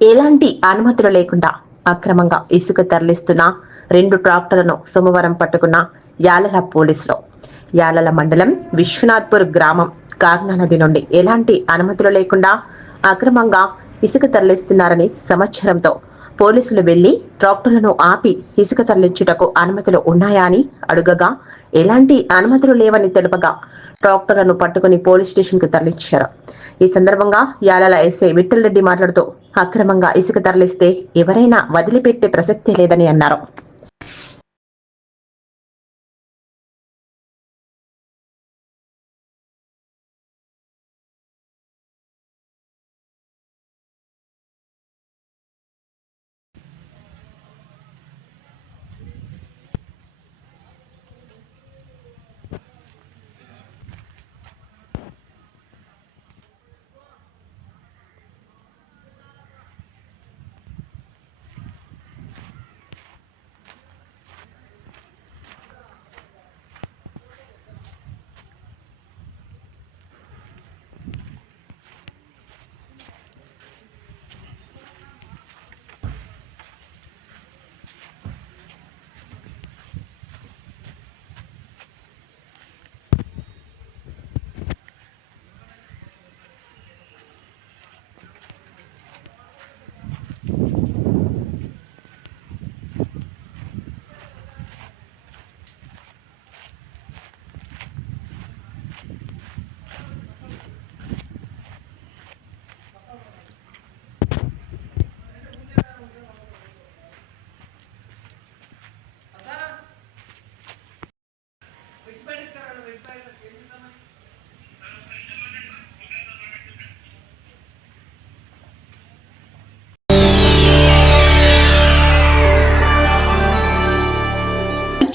ఎలాంటి అనుమతులు లేకుండా అక్రమంగా ఇసుక తరలిస్తున్న 2 ట్రాక్టర్లను సోమవారం పట్టుకున్న యాలల పోలీసులు. యాలల మండలం విశ్వనాథ్పూర్ గ్రామం కాగ్నా నది నుండి ఎలాంటి అనుమతులు లేకుండా అక్రమంగా ఇసుక తరలిస్తున్నారని సమాచారంతో పోలీసులు వెళ్లి ట్రాక్టర్లను ఆపి ఇసుక తరలించుటకు అనుమతులు ఉన్నాయా అని అడుగగా ఎలాంటి అనుమతులు లేవని తెలుపగా ట్రాక్టర్లను పట్టుకుని పోలీస్ స్టేషన్ కు తరలించారు. ఈ సందర్భంగా యాలల ఎస్ఐ విఠల్ రెడ్డి మాట్లాడుతూ అక్రమంగా ఇసుక తరలిస్తే ఎవరైనా వదిలిపెట్టే ప్రసక్తే లేదని అన్నారు.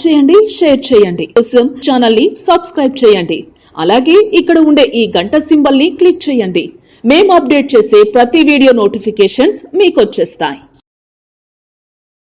చేయండి, షేర్ చేయండి. కోసం ఛానల్ ని సబ్స్క్రైబ్ చేయండి. అలాగే ఇక్కడ ఉండే ఈ గంట సింబల్ ని క్లిక్ చేయండి. మేము అప్డేట్ చేసే ప్రతి వీడియో నోటిఫికేషన్స్ మీకు వచ్చేస్తాయి.